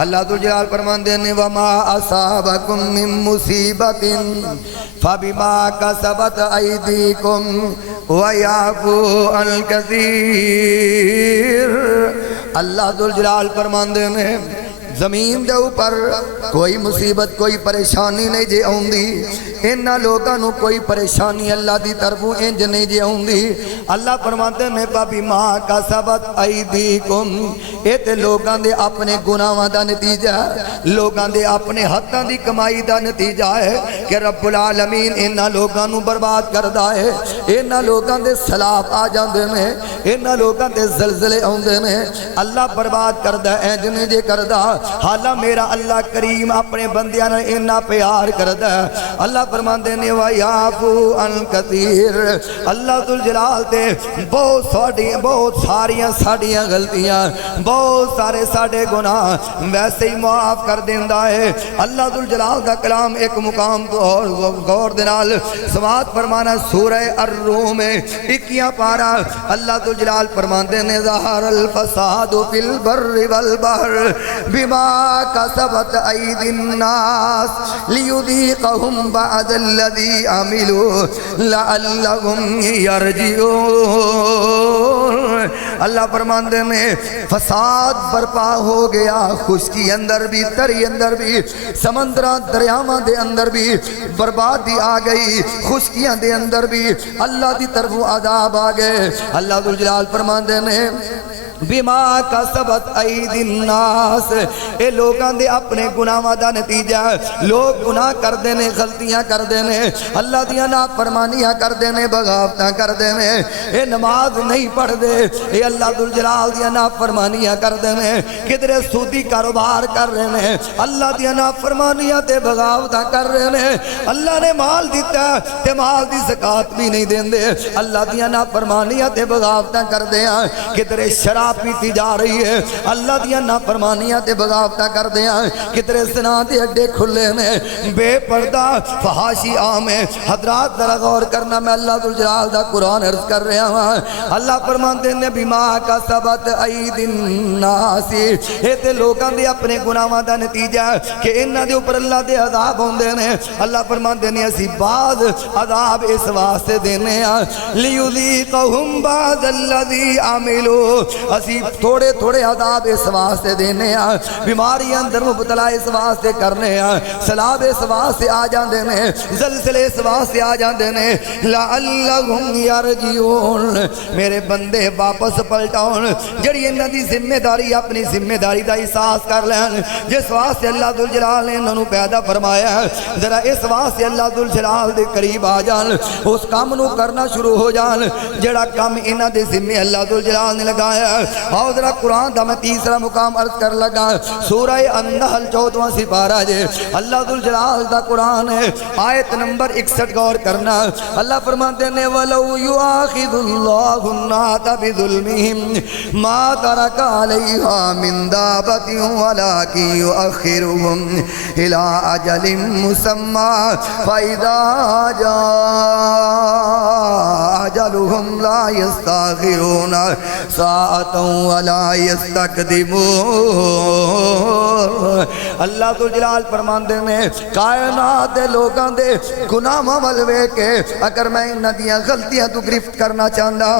اللہ تجلال فرماندے نے وما اصابکم من مصیبت فبما کسبت ایدیکم ویعفو عن کثیر۔ اللہ تجلال فرماندے نے زمین دے اوپر کوئی مصیبت کوئی پریشانی نہیں جے آؤندی، انہاں لوگاں نو کوئی پریشانی اللہ دی طرفوں انج نہیں جے آؤندی۔ اللہ فرماتے نے بما کسبت ایدیکم، اے تے لوگاں دے اپنے گناہاں دا نتیجہ ہے، لوگاں دے اپنے ہتھاں دی کمائی دا نتیجہ ہے کہ رب العالمین انہاں لوگاں نو برباد کردا ہے۔ انہاں لوگاں دے سیلاب آ جاندے نے، انہاں لوگاں دے زلزلے آوندے نے، اللہ برباد کردا ہے انج نہیں جے کردا۔ حالا میرا اللہ کریم اپنے بندیاں نے انہاں پیار کردا ہے۔ اللہ فرماندے نے وَيَعْفُو عَنْ كَثِيرٍ، اللہ ذوالجلال تے بہت ساریاں ساڈیاں غلطیاں، بہت سارے ساڈے گناہ ویسے ہی معاف کر دیندا ہے۔ اللہ ذوالجلال دا کلام ایک مقام تو اور غور دے نال سماعت فرمانا سورہ الروم 21 پارہ اللہ ذوالجلال فرماندے نے ظہر الفساد فی البر والبحر بما کسبت ایدی الناس لیذیقہم بعد الذی عملوا لعلہم یرجعون۔ اللہ فرماندے میں فساد برپا ہو گیا، خشکی اندر بھی، تری اندر بھی، سمندرہ دریاواں دے اندر بھی بربادی آ گئی، خشکیاں دے اندر بھی اللہ دی طرف عذاب آ گئے۔ اللہ ذوالجلال فرماندے نے بما کسبت ایدی الناس، اے لوگاں دے اپنے گناہاں دا نتیجہ ہے۔ لوگ گناہ کر دینے، غلطیاں کر دینے، اللہ دیاں نافرمانیاں کر دینے، بغاوتاں کر دینے، اے نماز نہیں پڑھ دے، اے اللہ ذوالجلال دیاں نافرمانیاں کر دینے، کدرے سودی کاروبار کر رہے ہیں، اللہ دیاں نافرمانیاں تے بغاوتاں کر رہے ہیں۔ اللہ نے مال دیتا ہے تے مال دی زکات بھی نہیں دیندے، اللہ دیاں نافرمانیاں تے بغاوتاں کر دیاں، کدرے شراب پیتی جا رہی ہے، اللہ دیاں نافرمانیاں تے بغاوتاں کر دیاں، کتنے زنا دے اڈے کھلے میں، بے پردہ فحاشی عام ہے۔ حضرات ذرا غور کرنا، میں اللہ ذوالجلال دا قرآن عرض کر رہا ہوں۔ اللہ فرماندے نے بما کسبت ایدی الناس، اے تے لوگاں دے اپنے گناہاں دا نتیجہ ہے کہ انہاں دے اوپر اللہ دے عذاب ہوندے نے۔ اللہ فرماندے نے اسی بعض عذاب اس واسطے دینے ہیں لیذیقہم بعض الذی عملوا، اسی تھوڑے تھوڑے عذاب اس واسطے دینے ہیں، بیماری اندر مبتلا اس واسطے کرنے ہیں، سیلاب اس واسطے آ جاندے نے، زلزلے اس واسطے آ جاندے نے لعلہم یرجعون، میرے بندے واپس پلٹاؤن، جڑی انہاں دی ذمہ داری اپنی ذمہ داری دا احساس کر لین، جس واسطے اللہ ذوالجلال نے انہاں نو پیدا فرمایا ہے، ذرا اس واسطے اللہ ذوالجلال دے قریب آ جان، اس کام نو کرنا شروع ہو جان جڑا کام انہاں دے ذمہ اللہ ذوالجلال نے لگایا ہے۔ آؤ ذرا قرآن دا میں تیسرا مقام عرض کر لگا، سورہ النحل 14واں سپارہ جے، اللہ ذوالجلال دا قرآن ہے، آیت نمبر 61 غور کرنا۔ اللہ فرماتے ہیں وَلَوْ يُؤَاخِذُ اللَّهُ النَّاسَ بِظُلْمِهِمْ مَا تَرَكَ عَلَيْهَا مِنْ دَابَّةٍ وَلَكِنْ يُؤَخِّرُهُمْ إِلَىٰ أَجَلٍ مُّسَمًّى فَإِذَا جَاءَ أَجَلُهُمْ لَا يَسْتَأْخِرُونَ سَاعَةً وَلَا يَسْتَقْدِمُونَ۔ اللہ ذوالجلال فرماندے نے کائنات دے لوگاں دے گناہاں ول ویکھ کے اگر میں انہاں دیاں غلطیاں تو گرفت کرنا چاہندا،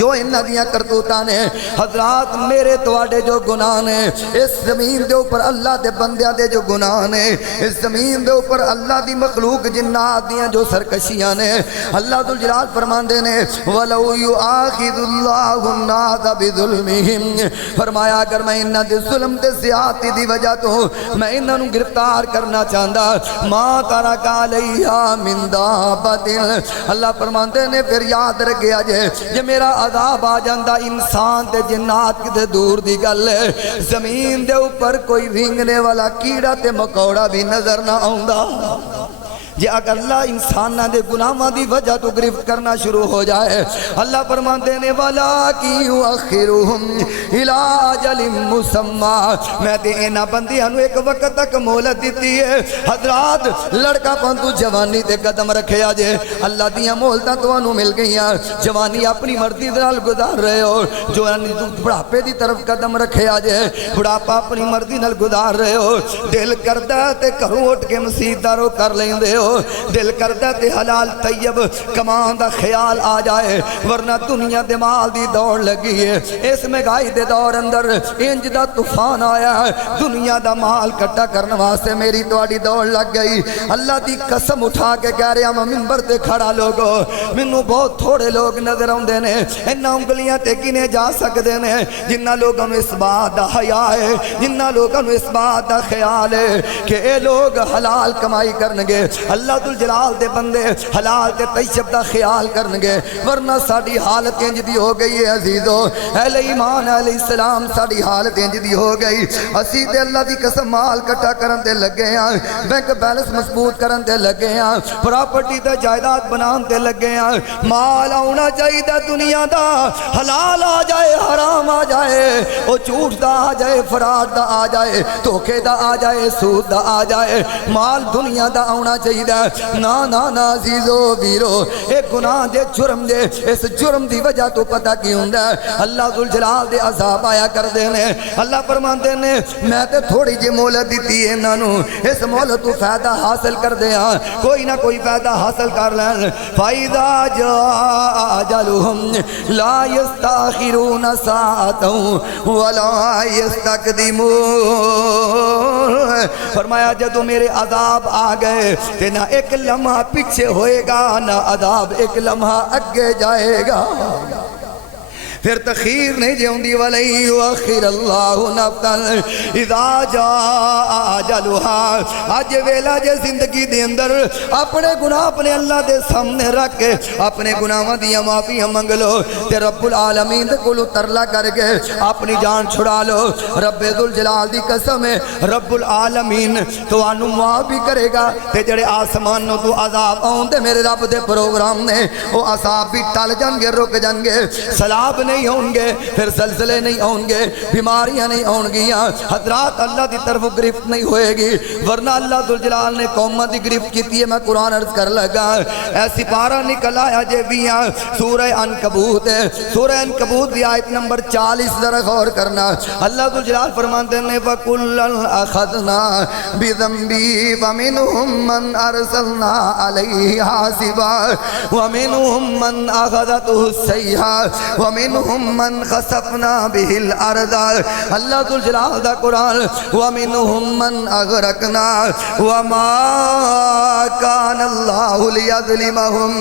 جو انہاں دیاں کرتوتاں نے، حضرات میرے تواڈے جو گناہ نے، اس زمین دے اوپر اللہ دے بندیاں دے جو گناہ نے، اس زمین دے اوپر اللہ دی مخلوق جنات دیاں جو سرکشیاں نے، اللہ ذوالجلال فرماندے نے وَلَوْ يُؤَاخِذُ اللَّهُ النَّاسَ بِظُلْمِهِمْ، فرمایا اگر میں انہاں دے ظلم تے زیادتی دی وجہ تو میں انہاں نوں گرفتار کرنا چاہندا مَا تَرَكَ عَلَيْهَا مِنْ دَابَّةٍ، اللہ فرماندے نے پھر یاد رکھیا جے میرا عذاب آ جاندا انسان تے جنات کتے دور دی گل ہے، زمین دے اوپر کوئی رینگنے والا کیڑا تے مکوڑا بھی نظر نہ آوندا، جے اگر اللہ انساناں دے گناہاں دی وجہ تو گرفت کرنا شروع ہو جائے اللہ فرماندے نے وَلَٰكِن يُؤَخِّرُهُمْ إِلَىٰ أَجَلٍ مُّسَمًّى میں تے انہاں بندیاں نو ایک وقت تک مہلت دتی ہے حضرات لڑکا پنتو جوانی تے قدم رکھے آجے اللہ دیاں مہلتاں تانوں مل گئیاں جوانی اپنی مرضی دے نال گزار رہے ہو جوانی بڑھاپے دی طرف قدم رکھے آجے بڑھاپا اپنی مرضی نال گزار رہے ہو دل کردہ تے گھروں اٹھ کے مسجد دارو کر لیندے ہو دل کردہ تے حلال طیب کمان دا خیال آ جائے ورنہ دنیا دے مال دی دوڑ لگی ہے اس مہنگائی دے دور اندر انج دا طوفان آیا ہے دنیا دا مال کٹا کرنے واسطے میری تواڈی دوڑ لگ گئی اللہ دی قسم اٹھا کے کہہ رہا میں منبر تے کھڑا لوگو مینوں بہت تھوڑے لوگ نظر آندے نے انہاں انگلیاں تے گنے جا سکدے نے جنہاں لوگاں نوں اس بات دا حیا ہے جنہاں لوگاں نوں اس بات دا خیال ہے کہ اے لوگ حلال کمائی کرنگے اللہ ذوالجلال دے بندے حلال تے طیب دا خیال کرنگے ورنہ ساڈی حالت انج دی ہو گئی ہے عزیزو اہل ایمان اہل اسلام ساڈی حالت انج دی ہو گئی اسی تے اللہ دی قسم مال کٹا کرن تے لگے ہاں بینک بیلنس مضبوط کرن تے لگے ہاں پراپرٹی تے جائیداد بنان تے لگے ہاں مال آنا چاہیے دنیا دا حلال آ جائے حرام آ جائے او جھوٹ دا آ جائے فراڈ دا آ جائے دھوکے دا آ جائے سود دا آ جائے مال دنیا دا آنا چاہیے نا نا نا عزیزو ویرو ایک گناہ دے جرم دے اس جرم دی وجہ تو پتہ کی ہوندا ہے اللہ ذوالجلال دے عذاب آیا کر دے نے اللہ فرماندے نے میں تے تھوڑی جی مہلت دتی ہے انہاں نوں اس مہلت تو فائدہ حاصل کر دے ہاں کوئی نہ کوئی فائدہ حاصل کر لین فَإِذَا جَاءَ أَجَلُهُمْ لَا يَسْتَأْخِرُونَ سَاعَةً وَلَا يَسْتَقْدِمُونَ فرمایا جدو میرے عذاب آ گئے تے نہ ایک لمحہ پیچھے ہوئے گا نہ عذاب ایک لمحہ اگے جائے گا پھر تخیر نہیں جیوندی وَلَن يُؤَخِّرَ اللَّهُ نَفْسًا إِذَا جَاءَ أَجَلُهَا آج ویلا جے زندگی دے اندر اپنے گناہ اپنے اللہ دے سامنے رکھ کے اپنے گناہاں دیا معافی منگ لو تے رب العالمین دے کولو ترلا کر کے اپنی جان چھڑا لو رب ذوالجلال دی قسم ہے رب العالمین تو انو معاف بھی کرے گا تے جڑے آسمان نو تو عذاب آون تے میرے رب دے پروگرام نے وہ عذاب بھی ٹل جان گے رک جان گے سیلاب نہیں ہوں گے پھر زلزلے نہیں ہوں گے بیماریاں نہیں ہوں گیاں حضرات اللہ دی طرف گرفت نہیں ہوئے گی ورنہ اللہ ذوالجلال نے قومہ دی گرفت کیتی ہے میں قرآن عرض کر لگا ایسی پارا نکل آیا جے بیاں سورہ عنکبوت ہے سورہ عنکبوت دی آیت نمبر 40 ذرا غور کرنا اللہ ذوالجلال فرماتے ہیں وَكُلًّا أَخَذْنَا بِذَنبِهِ وَمِنْهُمْ مَنْ أَرْسَلْنَا عَلَيْهِ حَاصِبًا وَمِنْهُمْ مَنْ أَخَذَتْهُ السَّيْحَةُ وَمِنْهُمْ من خسفنا به الارض اللہ ذوالجلال دا قرآن وَمِنْهُمْ مَنْ أَغْرَقْنَا وَمَا كَانَ اللَّهُ لِيَظْلِمَهُمْ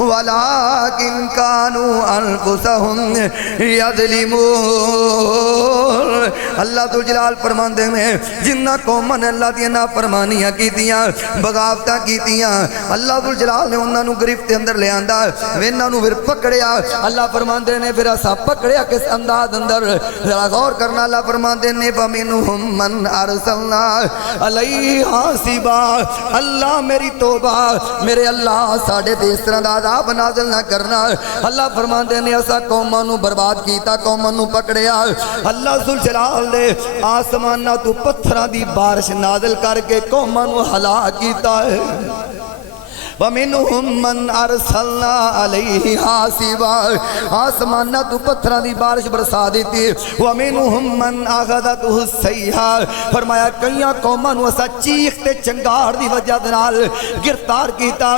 وَلَكِنْ كَانُوا أَنفُسَهُمْ يَظْلِمُونَ اللہ ذوالجلال فرماندے میں جنہ قوماں نے اللہ دی نافرمانیاں کیتیاں بغاوتاں کیتیاں اللہ ذوالجلال نے انہاں نوں گرفت دے اندر لے آندا انہاں نوں پھر پکڑیا اللہ فرماندے نے پھر اسا پکڑیا کس انداز اندر ذرا غور کرنا اللہ فرماندے نے وَمِنْهُمْ مَنْ أَرْسَلْنَا عَلَيْهِ حَاصِبًا اللہ میری توبہ میرے اللہ ساڑھے تے اس طرح دا عذاب نازل نہ کرنا اللہ فرماندے نے اسا قوماں نوں برباد کیتا قوماں نوں پکڑیا اللہ ذوالجلال نے آسماناں تو پتھراں دی بارش نازل کر کے قوماں نوں ہلاک کیتا ہے وَمِنْهُمْ مَنْ أَرْسَلْنَا عَلَيْهِ حَاصِبًا آسمانہ تو پتھراں دی بارش برسا دیتی وَمِنْهُمْ مَنْ أَخَذَتْهُ السَّيْحَةُ فرمایا کئیاں قوماں نوں اسا چیخ تے چنگاڑ دی وجہ نال گرفتار کیتا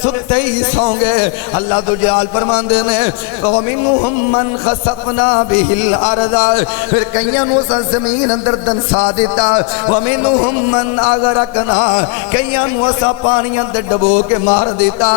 ستے ہی سوں گے اللہ ذوالجلال فرماندے نے وَمِنْهُمْ مَنْ خَسَفْنَا بِهِ الْأَرْضَ پھر کئیاں نوں اسا زمین اندر دنسا دیتا وَمِنْهُمْ مَنْ أَغْرَقْنَا کئیاں نوں اسا پانی اندر ڈبو کے مار دیتا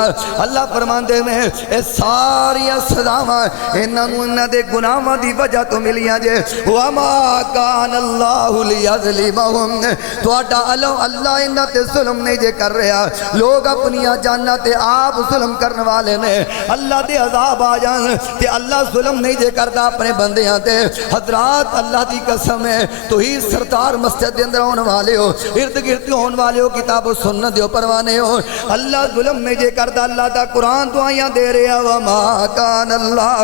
اللہ فرماندے نے اے ساری سزاواں انہاں نوں انہاں دے گناہاں دی وجہ تو ملیاں جے وما کان اللہ لیظلمہم تہاڈا اللہ انہاں تے ظلم نہیں جے کر رہا لوگ اپنی جاناں تے آپ ظلم کرن والے نے اللہ دے عذاب آ جان تے اللہ ظلم نہیں جے کردا اپنے بندیاں تے حضرات اللہ دی قسم ہے تو ہی سردار مسجد دے اندر ہون والے ہو ارد گرد ہون والے ہو کتاب و سنت دیو پروانے ہو اللہ ظلم نہیں جے کردا اللہ دا قرآن دعائیاں دے رہا وما کان اللہ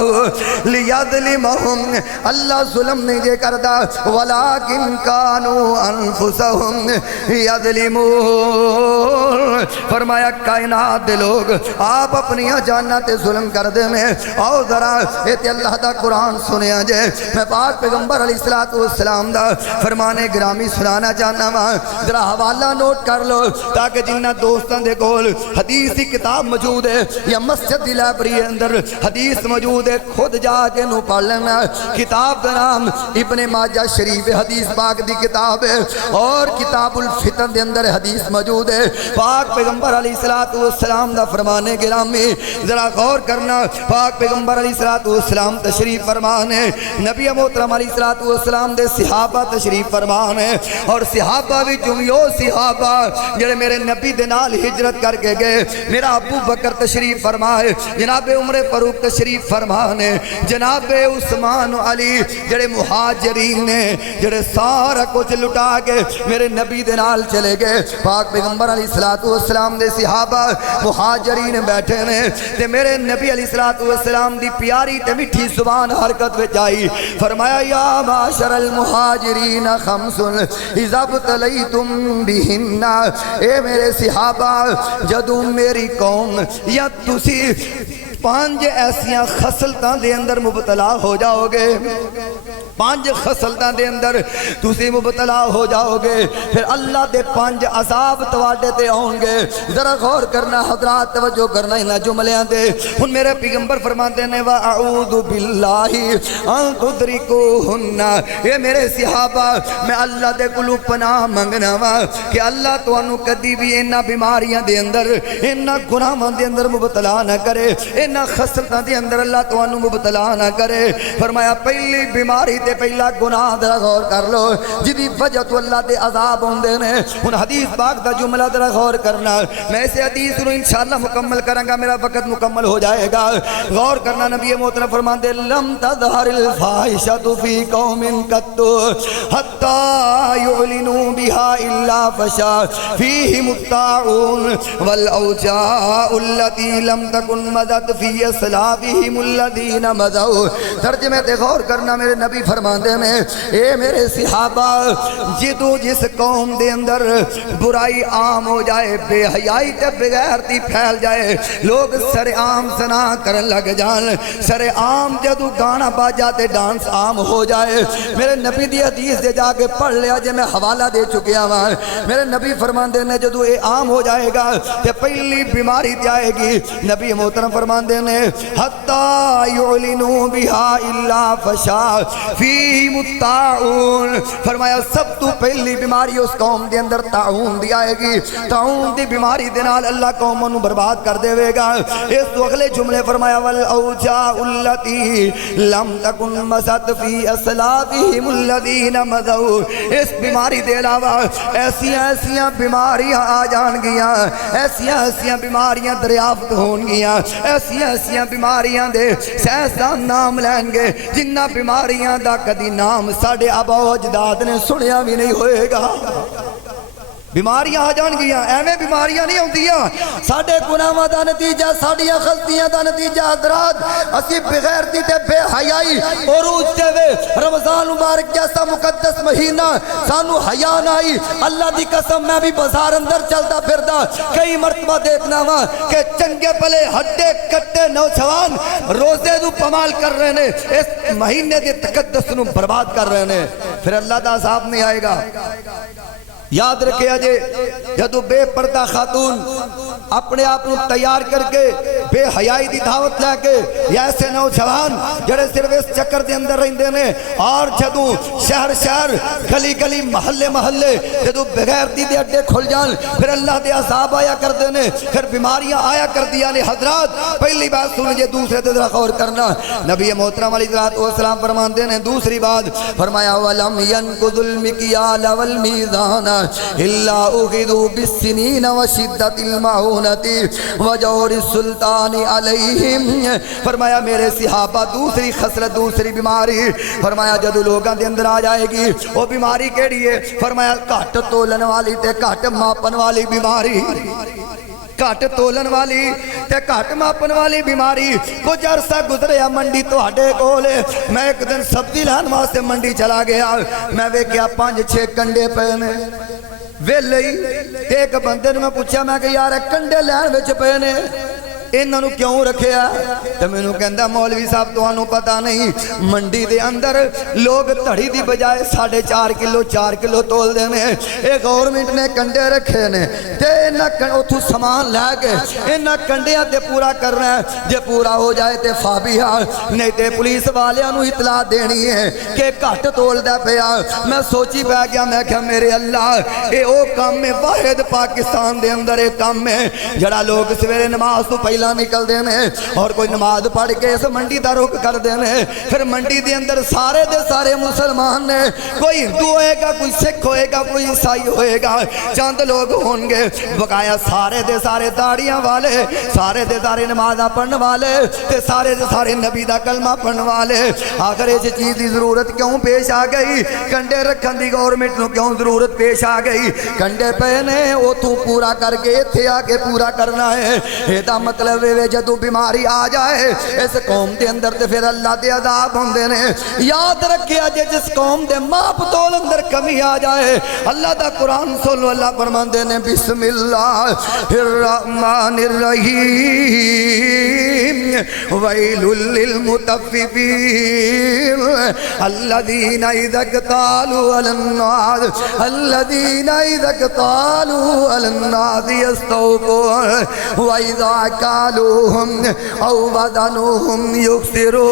لیظلمہم اللہ ظلم نہیں جے کردا ولیکن کانوا انفسہم یظلمون فرمایا کائنات دے لوگ آپ اپنی جاننا تے ظلم کر دے میں آؤ ذرا ایتے اللہ دا قرآن سنیا جے میں پاک پیغمبر علیہ السلام دا فرمانے گرامی سنانا چاہنا وہاں ذرا حوالہ نوٹ کر لو تاکہ جنہ دوستان دے کول حدیث کی کتاب موجود ہے یا مسجد دی لائبریری اندر حدیث موجود ہے خود جا کے نو پڑھ لینا کتاب دا نام ابن ماجہ شریف حدیث پاک دی کتاب ہے اور کتاب الفتن دے اندر حدیث موجود ہے پاک پیغمبر علیہ السلام دا فرمانے گرامی ذرا غور کرنا پاک پیغمبر علیہ السلام تشریف فرمانے نبی محترم علیہ السلام دے صحابہ تشریف فرمانے اور صحابہ بھی جمیو صحابہ جڑے میرے نبی دے نال ہجرت کر کے گئے میرا ابو بکر تشریف فرمائے جناب عمر فاروق تشریف فرمانے جناب عثمان علی جڑے مہاجرین نے جڑے سارا کچھ لٹا کے میرے نبی دے نال چلے گئے پاک پیغمبر علیہ السلام دے صحابہ مہاجرین بیٹھے نے تے میرے نبی علیہ السلام دی پیاری تے میٹھی زبان حرکت وچ آئی فرمایا یا معاشر المہاجرین خمس اذا ابتلیتم بہن اے میرے صحابہ جدوں میری قوم یا تسی 5 ایسیاں خصلتاں دے اندر مبتلا ہو جاؤ گے 5 خصلتاں دے اندر تسی مبتلا ہو جاؤ گے پھر اللہ دے 5 عذاب تواڈے تے آؤں گے ذرا غور کرنا حضرات توجہ کرنا انہاں جملیاں دے ہن میرے پیغمبر فرماتے ہیں وَأَعُوذُ بِاللَّهِ أَن تُدْرِكُوهُنَّ اے میرے صحابہ میں اللہ دے کولوں پناہ منگنا وا کہ اللہ تانوں کدی بھی انہاں بیماریاں دے اندر انہاں گناہاں دے اندر مبتلا نہ کرے انہاں خصلتاں دے اندر اللہ تانوں مبتلا نہ کرے فرمایا پہلی بیماری پہلا گناہ درہ غور کر لو جدی وجہ تو اللہ دے عذاب ہوندے نے ان حدیث پاک دا جملہ درہ غور کرنا میں اسے حدیث رو انشاءاللہ مکمل کروں گا میرا وقت مکمل ہو جائے گا غور کرنا نبی محترم فرمان دے لم تظہر الفاحشۃ فی قوم قط حتی یعلنوا بها الا فشا فیہم الطاعون والاوجاع التي لم تکن مدد فی اسلافہم الذین مضوا ترجمے تے غور کرنا میرے نبی فرماندے میں اے میرے صحابہ جدو جس قوم دے اندر برائی عام ہو جائے بے حیائی تے بغیرتی پھیل جائے لوگ سر عام زنا کرن لگ جان سر عام جدو گانا باجا تے ڈانس عام ہو جائے میرے نبی دی حدیث دے جا کے پڑھ لیا جے میں حوالہ دے چکیا ہوں میرے نبی فرماندے نے جدو اے عام ہو جائے گا تے پہلی بیماری جائے گی نبی محترم فرماندے نے حتی یعلنوا بها الا فشا فیہم الطاعون فرمایا سب تو پہلی بیماری اس قوم دے اندر طاعون دی آئے گی طاعون دی بیماری دے نال اللہ قوموں نو برباد کر دے گا اس تو اگلے جملے فرمایا والاوجاع التی لم تکن مست فی اسلافہم الذین مضوا اس بیماری دے علاوہ ایسیاں بیماریاں آ جان گیاں ایسیاں بیماریاں دریافت ہون گیاں ایسیاں بیماریاں دے سائنسدان نام لیں گے جنہ بیماریاں دا کدی نام ساڑھے آبا و اجداد نے سنیا بھی نہیں ہوئے گا بیماریاں آ جان گیاں ایویں بیماریاں نہیں ہوندیاں ساڑھے گناہاں دا نتیجہ ساڑھیاں غلطیاں دا نتیجہ حضرات اسی بغیرتی تے بے حیائی عروج تے وے رمضان مبارک جیسا مقدس مہینہ سانو حیا نہ آئی اللہ دی قسم میں بھی بازار اندر چلتا پھردا کئی مرتبہ دیکھنا وا کہ چنگے پلے ہڈے کٹے نوجوان روزے دو پمال کر رہے نے اس مہینے دے تقدس نو برباد کر رہے نے پھر اللہ دا عذاب نہیں آئے گا یاد رکھے جے جدو بے پردہ خاتون اپنے آپ کو تیار کر کے بے حیائی دی دعوت لے کے یا ایسے نوجوان جڑے صرف اس چکر دے اندر رہندے نے اور جدو شہر شہر گلی گلی محلے محلے جدو بغیرتی دے اڈے کھل جان پھر اللہ دے عذاب آیا کر دینے پھر بیماریاں آیا کر دیا نے حضرات پہلی بات سنجھے دوسرے تے ذرا غور کرنا نبی محترم علیہ السلام فرماندے نے دوسری بات فرمایا وَلَمْ يَنْقُذُ الْمِكْيَالَ وَالْمِيزَانَ إِلَّا أُخِذُوا بِالسِّنِينَ وَشِدَّةِ الْمَعُونَةِ وَجَوْرِ السُّلْطَانِ عَلَيْهِمْ فرمایا میرے صحابہ دوسری خسرت دوسری بیماری فرمایا جدو لوگاں دے اندر آ جائے گی وہ بیماری کیڑی ہے فرمایا کھٹ تولن والی تے کھٹ ماپن والی بیماری کھٹ تولن والی تے کھٹ ماپن والی بیماری کچھ عرصہ گزریا منڈی تو ہڈے کولے میں ایک دن سبزی لان واسطے منڈی چلا گیا میں ویکھیا 5-6 کنڈے پے نے ویلے ایک بندے نے میں پوچھا میں کہ یار کنڈے لین وچ پے نے انہاں نو کیوں رکھیا تے مینوں کہندا مولوی صاحب تانوں پتہ نہیں منڈی دے اندر لوگ تڑی دی بجائے 4.5 کلو 4 کلو تول دے نے اے گورنمنٹ نے کنڈے رکھے نے تے انہاں اوتھوں سامان لے کے انہاں کنڈیاں تے پورا کرنا ہے جے پورا ہو جائے تے فابیا نہیں تے پولیس والیاں نو اطلاع دینی ہے کہ گھٹ تولدا پیا میں سوچی پیا گیا میں کہ میرے اللہ اے او کام ہے واحد پاکستان دے اندر اے کام ہے جڑا لوگ سویرے نماز تو نکل دینے اور کوئی نماز پڑھ کے اس منڈی دا رخ کر دینے پھر منڈی دے اندر سارے دے سارے مسلمان نے کوئی ہندو ہوئے گا کوئی سکھ ہوئے گا کوئی عیسائی ہوئے گا چند لوگ ہونگے بقایا سارے دے سارے داڑیاں والے سارے دے سارے نمازہ پڑھنے والے تے سارے دے سارے نبی دا کلمہ پڑھنے والے آخر اس چیز دی ضرورت کیوں پیش آ گئی کنڈے رکھن دی گورنمنٹ نو کیوں ضرورت پیش آ گئی کنڈے پہنے وہ تو پورا کر کے تھے آ کے پورا کرنا ہے یہ دا مطلب جدو بیماری آ جائے اس قوم دے اندر تے پھر اللہ دے عذاب ہوندے نے یاد رکھیا جس قوم دے ماپ تول اندر کمی آ جائے اللہ دا قرآن سن لو اللہ فرماندے نے بسم اللہ الرحمن الرحیم ویل للمطففین الذین اذا اکتالوا علی الناس الذین اذا اکتالوا علی الناس یستوفون وَإِذَا كَالُوهُمْ أَوْ وَزَنُوهُمْ يُخْسِرُونَ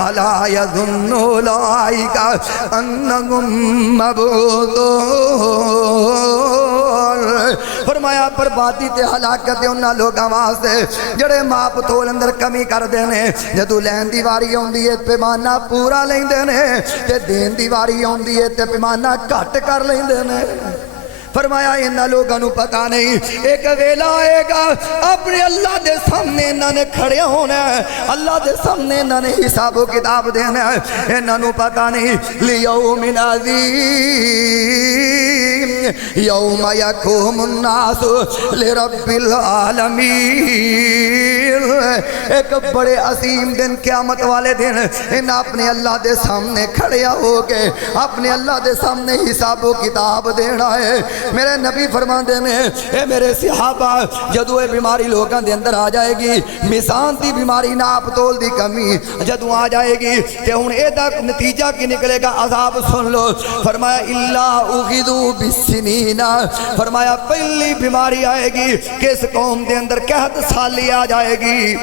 أَلَا يَظُنُّ أُولَئِكَ أَنَّهُمْ مَبْعُوثُونَ فرمایا بربادی تے ہلاکت انہاں لوگاں واسطے جڑے ماپ تول اندر کمی کر دینے جدو لین دی واری ہوندی ہے پیمانہ پورا لیندے نے تے دین دی واری ہوندی ہے تے پیمانہ گھٹ کر لیندے نے فرمایا انہاں لوگاں نو پتہ نہیں ایک ویلا آئے گا اپنے اللہ دے سامنے انہاں نے کھڑے ہونا ہے اللہ دے سامنے انہاں نے حساب و کتاب دینا ہے انہاں نو پتہ نہیں لیوم عظیم یوم یقوم الناس لرب العالمین ایک بڑے عظیم دن قیامت والے دن انہاں اپنے اللہ دے سامنے کھڑے ہو کے اپنے اللہ دے سامنے حساب و کتاب دینا ہے میرے نبی فرماندے نے اے میرے صحابہ جدو اے بیماری لوگاں دے اندر آ جائے گی میزان دی بیماری ناپ تول دی کمی جدو آ جائے گی تے ہن اے دا نتیجہ کی نکلے گا عذاب سن لو فرمایا الا اخذوا بالسنین فرمایا پہلی بیماری آئے گی کس قوم دے اندر قحط سالی آ جائے گی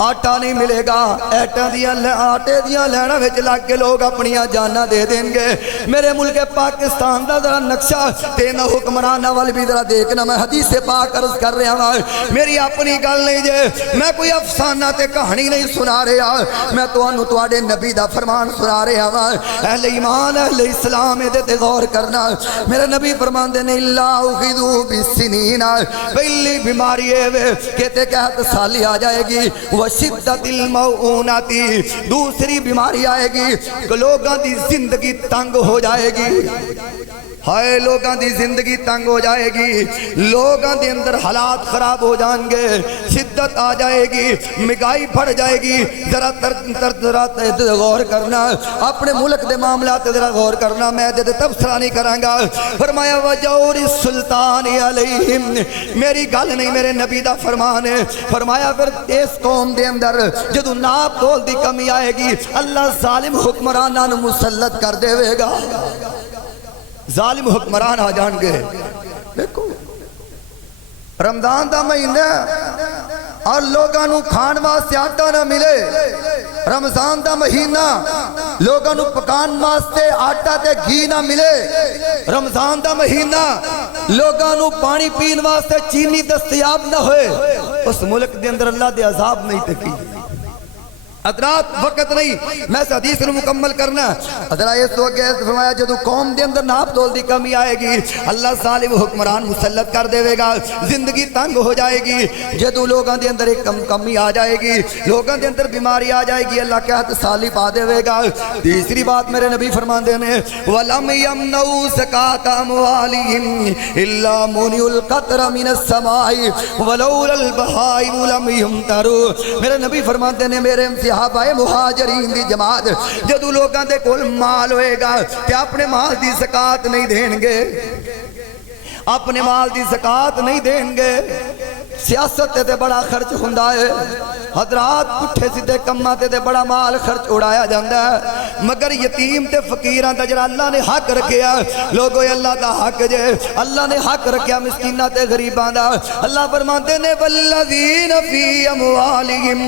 آٹا نہیں ملے گا آٹے دیاں لینا وچ لگ کے لوگ اپنی جانہ دے دیں گے میرے ملک پاکستان دا ذرا نقشہ تین حکمرانہ والی بھی ذرا دیکھنا میں حدیث پاک عرض کر رہا ہوں میری اپنی گل نہیں جے میں کوئی افسانہ تے کہانی نہیں سنا رہا میں تواڈے نبی دا فرمان سنا رہا ہوں اہل ایمان اہل اسلام دے تے غور کرنا میرے نبی فرماندے نے الا اخذوا بالسنین پہلی بیماری ہے کہ تے قحط سالی آ جائے گی شدت المعوناتی دوسری بیماری آئے گی لوگاں دی زندگی تنگ ہو جائے گی ہائے لوگاں دی زندگی تنگ ہو جائے گی لوگاں دے اندر حالات خراب ہو جان گے شدت آ جائے گی مہنگائی بڑھ جائے گی ذرا غور کرنا اپنے ملک دے معاملات ذرا غور کرنا میں دے تبصرہ نہیں کراں گا فرمایا وجور السلطان علیہم میری گل نہیں میرے نبی دا فرمان ہے فرمایا پھر اس قوم دے اندر جدو ناپ تول دی کمی آئے گی اللہ ظالم حکمراناں نو مسلط کر دے گا ظالم حکمران آ جان گے. دیکھو رمضان دا مہینہ اور لوگاں نو کھان واسطے آٹا نہ ملے. رمضان دا مہینہ لوگاں نو پکان واسطے آٹا تے گھی نہ ملے. رمضان دا مہینہ لوگاں نو پانی پین واسطے چینی دستیاب نہ ہوئے. اس ملک دے اندر اللہ دے عذاب نہیں تکی. حضرات وقت نہیں میں اس حدیث کو مکمل کرنا. حضرات یہ تو کہ فرمایا جدو قوم دے اندر ناپ تول دی کمی آئے گی اللہ ظالم حکمران مسلط کر دے گا. زندگی تنگ ہو جائے گی. جدو لوگاں دے اندر ایک کمی آ جائے گی, لوگاں دے اندر بیماری آ جائے گی, اللہ کہت سالی پا دے گا. تیسری بات میرے نبی فرماندے نے وَلَمْ يَمْنَوْا زَكَاةَ أَمْوَالِهِمْ إِلَّا مُنِعُوا الْقَطْرَ مِنَ السَّمَاءِ وَلَوْلَا الْبَهَائِمُ لَمْ يُمْطَرُوا. میرے نبی فرماندے نے میرے صحابہ مہاجرین دی جماعت جدو لوگاں دے کول مال ہوئے گا تے اپنے مال دی زکاة نہیں دیں گے. اپنے مال دی زکاة نہیں دیں گے. سیاست تے بڑا خرچ ہوندا ہے. حضرات پٹھے سیدھے کماں تے بڑا مال خرچ اڑایا جاندا ہے. مگر یتیم تے فقیراں دا جڑا اللہ نے حق رکھیا لوگو اللہ دا حق جے. اللہ نے حق رکھیا مسکیناں تے غریباں دا. اللہ فرماندے نے والذین فی اموالہم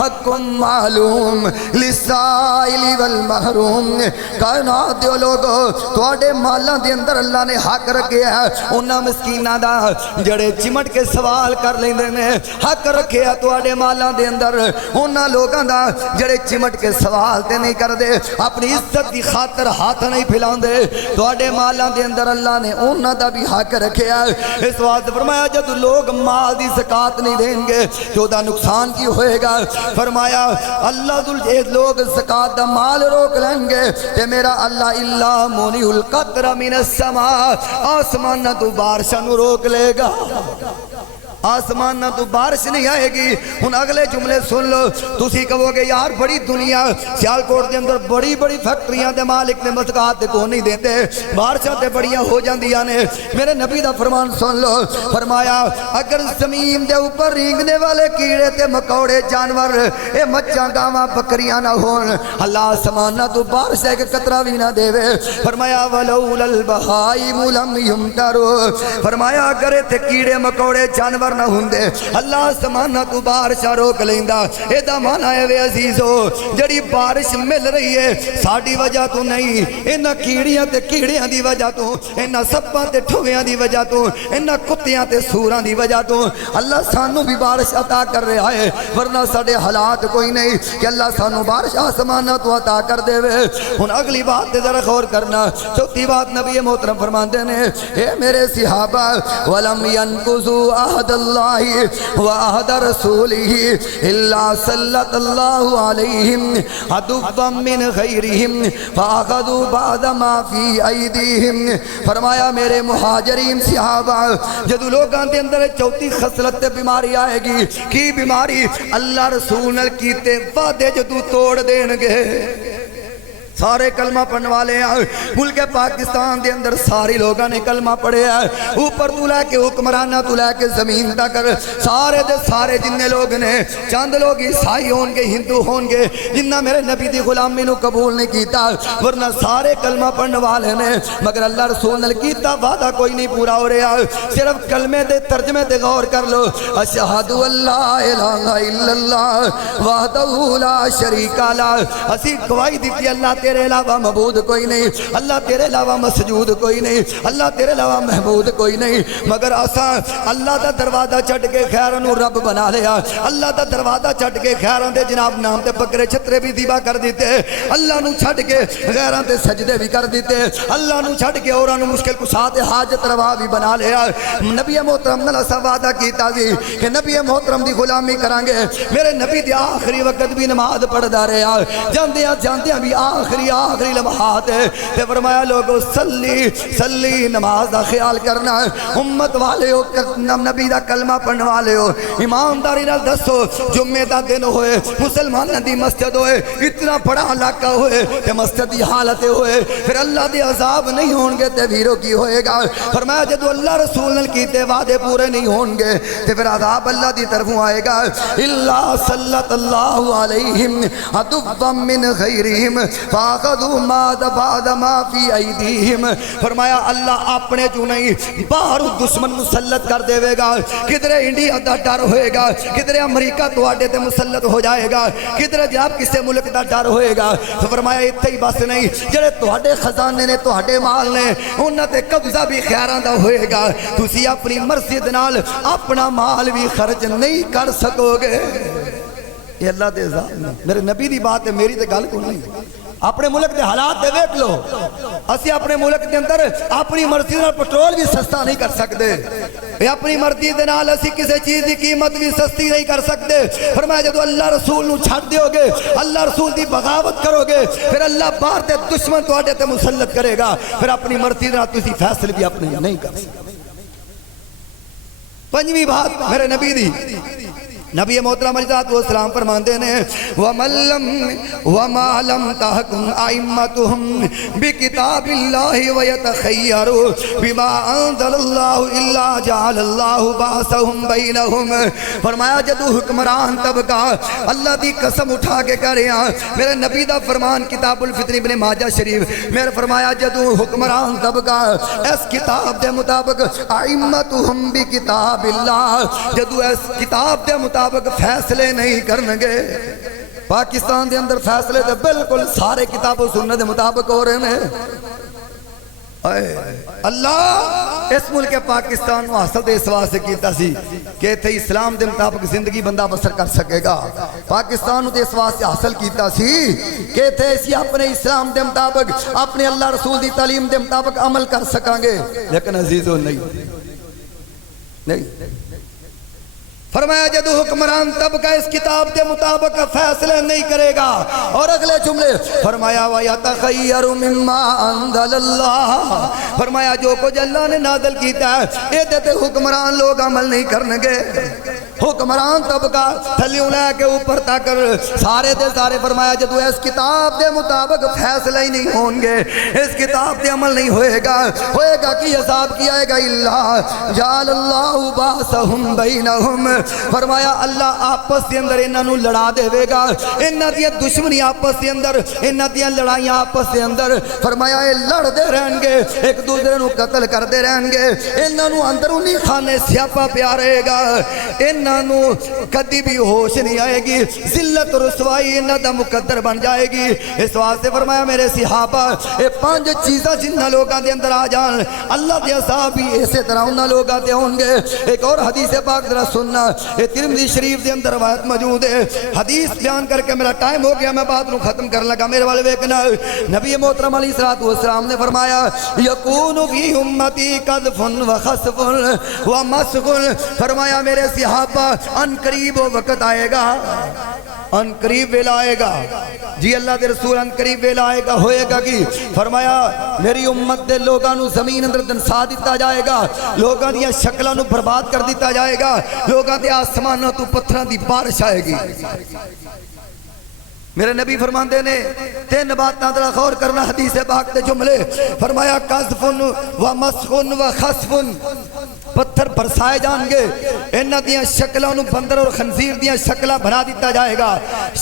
حق معلوم للسائل والمحروم. کائنات دے لوگو تواڈے مالاں دے اندر اللہ نے حق رکھیا ہے انہاں مسکیناں دا جڑے چمٹ کے سوال کر لیندے نے. حق رکھیا تواڈے مالاں دے اندر انہاں لوگاں دا جڑے چمٹ کے سوال تے نہیں کر دے, اپنی عزت دی خاطر ہاتھ نہیں پھیلاندے. تواڈے مالاں دے اندر اللہ نے انہاں دا بھی حق رکھیا. اس واسطے فرمایا جب لوگ مال دی زکات نہیں دیں گے تو دا نقصان کی ہوئے گا. فرمایا اللہ ذوالجلال لوگ زکات دا مال روک لیں گے تے میرا اللہ الا منع القطر من السماء آسمان نہ تو بارشاں نو روک لے گا. آسمان نہ تو بارش نہیں آئے گی. ہن اگلے جملے سن لو. تسی کہو گے یار بڑی دنیا سیالکوٹ دے اندر بڑی بڑی فیکٹریاں دے مالک نے مزکات تے کو نہیں دیندے, بارشاں تے بڑیاں ہو جاندیاں نے. میرے نبی دا فرمان سن لو. فرمایا اگر زمین دے اوپر رینگنے والے کیڑے تے مکوڑے جانور اے مچھاں گاواں بکریاں نہ ہون اللہ آسمان نہ تو بارش ایک قطرہ بھی نہ دے. فرمایا ولولا البہائم لم یمطروا. فرمایا اگر تے کیڑے مکوڑے جانور نہ ہوندے اللہ سمانہ تو بارش روک لیندا. اے دا معنی ہے وے عزیزو جڑی بارش مل رہی ہے ساڈی وجہ تو نہیں, انہاں کیڑیاں تے کیڑیاں دی وجہ تو, انہاں سپاں تے ٹھویاں دی وجہ تو, انہاں کتیاں تے سوراں دی وجہ تو اللہ سانو بھی بارش عطا کر رہا ہے. ورنہ ساڈے حالات کوئی نہیں کہ اللہ سانو بارش آسمانہ تو عطا کر دے. ہن اگلی بات تے ذرا غور کرنا. چوتھی بات نبی محترم فرماندے نے اے میرے صحابہ ولم ينقضوا عہد اللہ وعہد رسولہ الا سلط اللہ علیہم عدوا من غیرہم فاخذوا بعد ما فی ایدیہم. فرمایا میرے مہاجرین صحابہ جدو لوگاں دے اندر چوتھی خصلت تے بیماری آئے گی. کی بیماری؟ اللہ رسول نال کیتے وعدے جدو توڑ دین گے. سارے کلمہ پڑھنے والے ہیں ملک پاکستان دے اندر ساری لوگاں نے کلمہ پڑھے ہیں. اوپر تو لے کے حکمرانہ تو لے کے زمین تک سارے دے سارے جننے لوگ نے, چند لوگ عیسائی ہون گے ہندو ہون گے جنہ میرے نبی دی غلامی نو قبول نہیں کیتا, ورنہ سارے کلمہ پڑھنے والے نے. مگر اللہ رسول نے کیتا وعدہ کوئی نہیں پورا ہو رہا. صرف کلمے دے ترجمے تے غور کر لو. اشہد اللہ الہ الا اللہ وحدہ لا شریک لہ. اسی گواہی دیتی اللہ تیرے علاوہ معبود کوئی نہیں, اللہ تیرے علاوہ مسجود کوئی نہیں, اللہ تیرے علاوہ محمود کوئی نہیں. مگر آسان اللہ دا دروازہ چھٹ کے خیران رب بنا لیا. اللہ دا دروازہ چھٹ کے خیران دے جناب نام تے بکرے چھترے بھی دیبا کر دیتے. اللہ نو چھٹ کے غیران تے سجدے بھی کر دیتے. اللہ نو چھٹ کے اورانو مشکل کشات حاجت روا بھی بنا لیا. نبی محترم نے ایسا وعدہ کیتا جی کہ نبی محترم دی غلامی کرانگے. میرے نبی دی آخری وقت بھی نماز پڑھ دا رہا, جاندیاں بھی آخری لمحات ہے. تے فرمایا لوگو سلی نماز دا خیال کرنا. امت والے ہو نبی دا کلمہ پڑھنے والے ہو ایمانداری نال دسو جمعے دا دن ہوئے مسلمانوں دی مسجد ہوئے اتنا بڑا علاقہ ہوئے تے مسجد دی حالت ہوئے پھر اللہ دی عذاب نہیں ہون گے تے ویرو کی ہوئے گا. فرمایا جدو اللہ رسول نے کیتے وعدے پورے نہیں ہون گے تے پھر عذاب اللہ دی طرفوں آئے گا. الا سلط اللہ علیہم عدوا من غیرہم فاخذوا ما فی ایدیہم، فرمایا اللہ اپنے جو نہیں باہر دشمن مسلط کر دے گا، کدھر انڈیا دا ڈر ہوئے گا، کدھر امریکہ تواڈے تے مسلط ہو جائے گا، کدھر جناب کسے ملک دا ڈر ہوئے گا۔ تو فرمایا اتھے ہی بس نہیں، جڑے تواڈے خزانے نے تواڈے مال نے انہاں تے قبضہ بھی خیراں دا ہوئے گا، تسی اپنی مرضی دے نال اپنا مال بھی خرچ نہیں کر سکو گے۔ یہ اللہ دے ذات میرے نبی دی بات ہے، میری تے گل کو نہیں۔ اپنے ملک دے حالات دے دیکھ لو، اسی اپنے ملک دے اندر اپنی مرضی نال پٹرول بھی سستا نہیں کر سکتے، اپنی مرضی دے نال اسی کسی چیز دی قیمت بھی سستی نہیں کر سکتے۔ فرمایا جدو اللہ رسول نو چھڑ دیو گے، اللہ رسول دی بغاوت کرو گے، پھر اللہ باہر تے دشمن تواڈے تے مسلط کرے گا، پھر اپنی مرضی دے نال تسی فیصلے بھی اپنے نہیں کر سکتے۔ پنجویں بات میرے نبی دی، نبی محترم علیہ السلام فرماندے نے وَمَا لَمْ تَحْكُمْ أَئِمَّتُهُمْ بِكِتَابِ اللَّهِ وَيَتَخَيَّرُوا بِمَا أَنزَلَ اللَّهُ إِلَّا جَعَلَ اللَّهُ بَعْثَهُمْ بَيْنَهُمْ۔ فرمایا جدو حکمران طبقہ اللہ دی قسم اٹھا کے کہہ رہے ہیں، میرے نبی دا فرمان کتاب الفطر ابن ماجہ شریف میرے فرمایا جدو حکمران طبقہ اس کتاب دے مطابق أئِمَّتُهُمْ بِكِتَابِ اللَّهِ جدو اس کتاب دے مطابق فیصلے نہیں کرنگے، پاکستان دے اندر فیصلے دے بالکل سارے کتاب و سنت دے مطابق ہو رہے ہیں۔ اللہ اس ملک پاکستان کو حاصل دے اس واسطے کیتا سی کہ تھے اسلام دے مطابق زندگی بندہ بسر کر سکے گا۔ پاکستان دے اس واسطے حاصل کیتا سی کہ تھے اسی اپنے اسلام دے مطابق اپنے اللہ رسول دی تعلیم دے مطابق عمل کر سکانگے، لیکن عزیزو نہیں۔ فرمایا جدو حکمران طبقہ اس کتاب کے مطابق فیصلے نہیں کرے گا، اور اگلے جملے فرمایا وَيَتَخَيَّرُ مِمَّا أَنزَلَ اللَّهُ، فرمایا جو کچھ اللہ نے نازل کیتا ہے یہ دیتے حکمران لوگ عمل نہیں کرنگے۔ حکمران طبقہ تھلیوں لے کے اوپر تک سارے دے سارے فرمایا جدو اس کتاب دے مطابق فیصلہ ہی نہیں ہونگے، اس کتاب دے عمل نہیں ہوئے گا کہ حساب کیا ہے گا اللہ جعل اللہ باسہم بینہم، فرمایا اللہ آپس دے اندر انہاں نو لڑا دے گا، انہاں دیاں دشمنی آپس دے اندر، انہاں دیاں لڑائیاں آپس دے اندر، فرمایا اے لڑ دے رہن گے، ایک دوسرے نو قتل کر دے رہن گے، انہاں نو اندرونی خانے سیاپا پیا رہے گا، انہاں نو کدی بھی ہوش نہیں آئے گی، ذلت رسوائی انہاں دا مقدر بن جائے گی۔ اس واسطے فرمایا میرے صحابہ اے 5 چیزاں جنہاں لوگاں دے اندر آ جان اللہ دے عذاب بھی اسی طرح انہاں لوگاں دے ہوں گے۔ ایک اور حدیث پاک ذرا سننا، یہ ترمذی شریف دے اندر روایت موجود ہے، حدیث بیان کر کے میرا ٹائم ہو گیا، میں بات نو ختم کر لگا، میرے والے ویکنا نبی محترم علیہ السلام نے فرمایا یکون فی امتی قذف و خسف و مسخ، فرمایا میرے صحابہ ان قریب وقت آئے گا، ان قریب ویلا آئے گا، جی اللہ دے رسول ان قریب ویلا آئے گا، ہوئے گا کی فرمایا میری امت دے لوگاں نو زمین اندر دنسا دیتا جائے گا، لوگاں دیا شکلوں نو برباد کر دیتا جائے گا، لوگاں دے آسمانوں تو پتھراں دی بارش آئے گی۔ میرے نبی فرماندے نے 3 باتاں ذرا غور کرنا حدیث پاک دے جملے، فرمایا قذف و مسخ و خسف، پتھر برسائے جان گے، انہاں دیاں شکلوں نو بندر اور خنزیر دیاں شکلہ بنا دیتا جائے گا،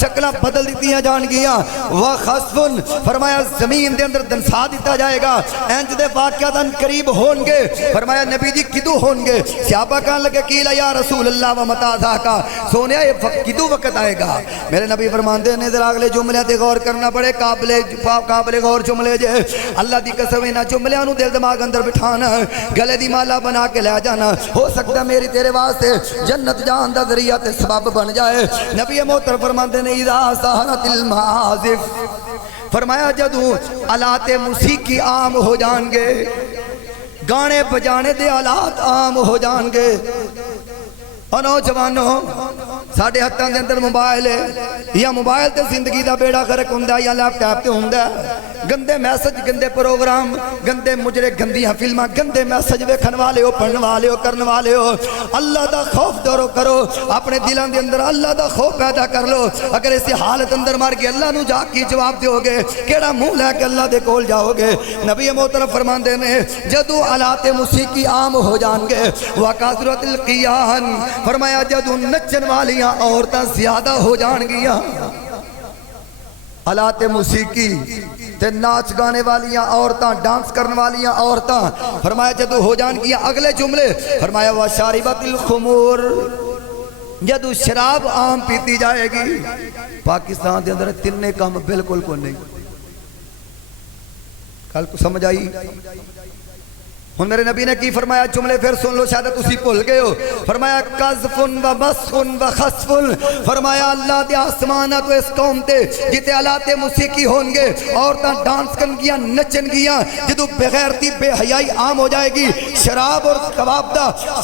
شکلہ بدل دیتیاں جان گیاں، وخسف فرمایا زمین دے اندر دنسا دیتا جائے گا، انج دے واقعات ان قریب ہونگے، فرمایا نبی جی کدو ہونگے؟ صحابہ کہنے لگے قیل یا رسول اللہ و متا ذاکا، سونیا یہ کدو وقت آئے گا؟ میرے نبی فرماندے نے ذرا اگلے جملے تے غور کرنا پڑے، قابل غور جملے جے، اللہ دی قسم انہاں جملیاں نو دل دماغ اندر بٹھانا، گلے دی مالا بنا کے لے جانا، ہو سکتا ہے میری تیرے واسطے جنت جان دا ذریعہ تے سبب بن جائے۔ نبی محترم فرماندے نے اذا سہرت المعازف، فرمایا جدو آلات موسیقی عام ہو جان گے، گانے بجانے دے آلات عام ہو جان گے، اور نوجوانوں ساڑھے ہتھاں دے اندر موبائل ہے، یا موبائل تے زندگی دا بیڑا غرق ہوندا یا لیپ ٹاپ تے ہوندا، گندے میسج، گندے پروگرام، گندے مجرے، گندیاں فلماں، گندے میسج ویکھن والے ہو، پڑھن والے ہو، کرن والے ہو، اللہ دا خوف دورو کرو، اپنے دلان دے اندر اللہ دا خوف پیدا کر لو۔ اگر اسی حالت اندر مار کے اللہ نو جا کی جواب دیو گے، کیڑا منہ لے کے اللہ دے کول جاؤ گے؟ نبی محترم فرماندے نے جدو آلات موسیقی عام ہو جان گے، وَكَثْرَةِ الْقِيَانِ، فرمایا جدو نچن والیاں عورتاں زیادہ ہو جان گیاں، آلات موسیقی تے ناچ گانے والیاں عورتاں، ڈانس کرنے والیاں عورتاں، فرمایا جدو ہو جان کیا اگلے جملے، فرمایا وَشَارِبَتِ الْخُمُورِ، جدو شراب عام پیتی جائے گی۔ پاکستان دے اندر تینے کام بالکل کو نہیں، کل کو سمجھ آئی؟ ہن میرے نبی نے کی فرمایا؟ جملے پھر سن لو، شاید تسی بھول گئے ہو۔ فرمایا قذف و مسخ و خسف، فرمایا اللہ دے آسمان تو اس قوم تے جتے آلات موسیقی ہون گے، عورتاں ڈانس کرن گیاں، نچن گیاں، جدو بغیرتی بے حیائی عام ہو جائے گی، شراب اور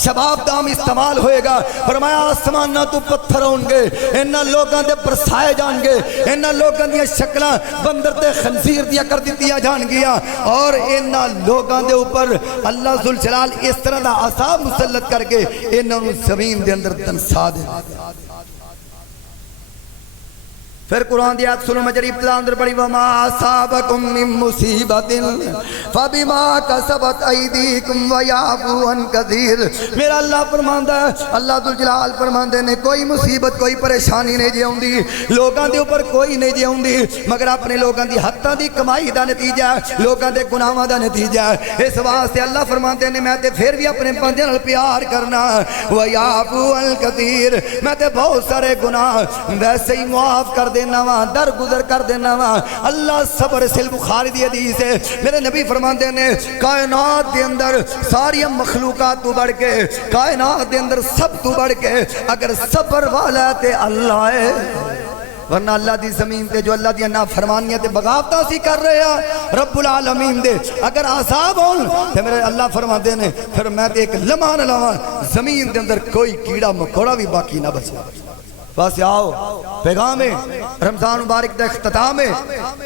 شباب دا استعمال ہوئے گا، فرمایا آسمان تو پتھر ہون گے، انہاں لوگاں دے برسائے جان گے، انہاں لوگاں دیاں شکلاں بندر تے خنزیر دیا کر دیا جان گیا، اور انہاں لوگاں دے اوپر اللہ ذوالجلال اس طرح دا عذاب مسلط کر کے انہوں نے زمین دے اندر دنسا دے۔ پھر قرآن دی آیت سنو مجری ابتدا اندر پڑھی وَمَا أَصَابَكُم مِّن مُّصِیبَةٍ فَبِمَا كَسَبَتْ أَيْدِيكُمْ وَيَعْفُو عَن كَثِيرٍ۔ میرا اللہ فرماندا ہے، اللہ ذوالجلال فرماندے نے کوئی مصیبت کوئی پریشانی نہیں جے ہوندی، لوگاں دے اوپر کوئی نہیں جے ہوندی، مگر اپنے لوگاں دی ہتھاں دی کمائی دا نتیجہ ہے، لوگاں دے گناہاں دا نتیجہ ہے۔ اس واسطے اللہ فرماندے نے میں تے پھر بھی اپنے بندے نال پیار کرنا، وَيَعْفُو عَن كَثِيرٍ، میں تے بہت سارے گناہ ویسے ہی معاف کر دینا وا، در گزر کر دینا وا۔ اللہ صبر سے بخاری دی حدیث ہے، میرے نبی فرماندے نے کائنات دے اندر ساری مخلوقات تو بڑھ کے، کائنات دے اندر سب تو بڑھ کے اگر صبر والا تے اللہ ہے، ورنہ اللہ دی زمین تے جو اللہ دی نافرمانیاں تے بغاوتاں سی کر رہے ہیں رب العالمین دے، اگر عذاب ہون تے میرے اللہ فرماندے نے پھر میں تے ایک لمحہ نہ لواں زمین دے اندر کوئی کیڑا مکوڑا بھی باقی نہ بچے۔ بس آؤ پیغام رمضان مبارک دا اختتام ہے،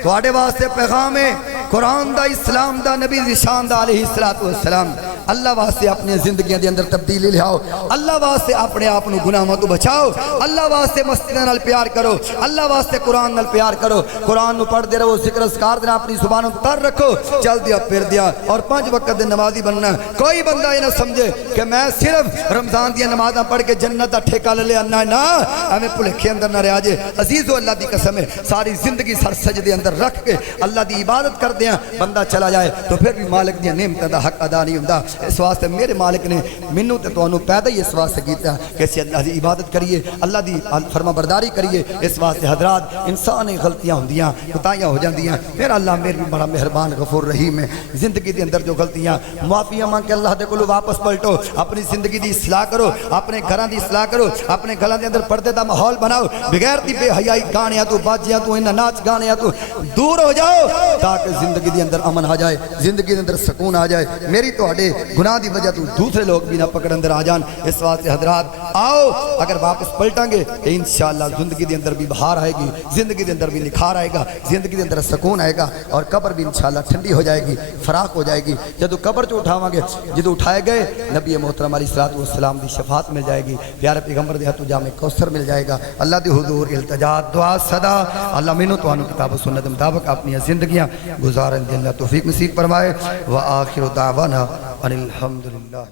تواڈے واسطے پیغام ہے قرآن دا، اسلام دا، نبی دی شان دا علیہ السلام۔ اللہ واسطے اپنی زندگیاں دے اندر تبدیلی لے آؤ، اللہ واسطے اپنے آپ نو گناہاں تو بچاؤ، اللہ واسطے مسجداں نال پیار کرو، اللہ واسطے قرآن نال پیار کرو، قرآن نو پڑھ دے رہو، ذکر اذکار دے اپنی زبان تر رکھو، چل دیا پھر دیا، اور 5 وقت دے نمازی بننا۔ کوئی بندہ یہ نہ سمجھے کہ میں صرف رمضان دی نمازاں پڑھ کے جنت دا ٹھیکہ لے آنا، نہ ہمیں بھلکھے اندر نہ رہ جے۔ عزیزو اللہ دی قسم ہے ساری زندگی سر سجدے اندر رکھ کے اللہ دی عبادت کر دیاں بندہ چلا جائے تو پھر بھی مالک دی نعمتاں دا حق ادا نہیں ہوندا۔ اس واسطے میرے مالک نے مینوں تے تانوں پیدا ہی اس واسطے کیتا کہ اسی اللہ دی عبادت کریے، اللہ دی فرما برداری کریے۔ اس واسطے حضرات انسان غلطیاں ہوندیاں، کوتاہیاں ہو جاندیاں، میرا اللہ میرے بھی بڑا مہربان غفور رحیم ہے۔ زندگی دے اندر جو غلطیاں معافیاں مانگ کے اللہ دے کولوں واپس پلٹو، اپنی زندگی دی اصلاح کرو، اپنے گھراں دی اصلاح کرو، اپنے گھراں دے اندر پردے دا ماحول بناؤ، بغیر دی بے حیائی گانیاں تو باجیاں تو انہاں ناچ گانیاں تو دور ہو جاؤ تاکہ زندگی دے اندر امن آ جائے، زندگی دے اندر سکون آ جائے، میری تواڈے گناہ دی وجہ تو دوسرے لوگ بھی نہ پکڑ اندر آ جان۔ اس واسطے حضرات آؤ اگر واپس پلٹاں گے تو انشاءاللہ زندگی دے اندر بھی بہار آئے گی، زندگی دے اندر بھی نکھار آئے گا، زندگی دے اندر سکون آئے گا، اور قبر بھی انشاءاللہ ٹھنڈی ہو جائے گی، فراق ہو جائے گی۔ جدو قبر چ اٹھاواں گے، جدو اٹھائے گئے نبی محترم علیہ الصلوۃ والسلام دی شفاعت مل جائے گی، پیارے پیغمبر دے ہاتھوں جام کوثر مل جائے گا۔ اللہ دی حضور التجا دعا صدا اللہ مینوں تانوں کتاب و سنت مطابق اپنی زندگیاں گزارن دی اللہ توفیق نصیب فرمائے۔ وآخر دعوانا ان الحمدللہ۔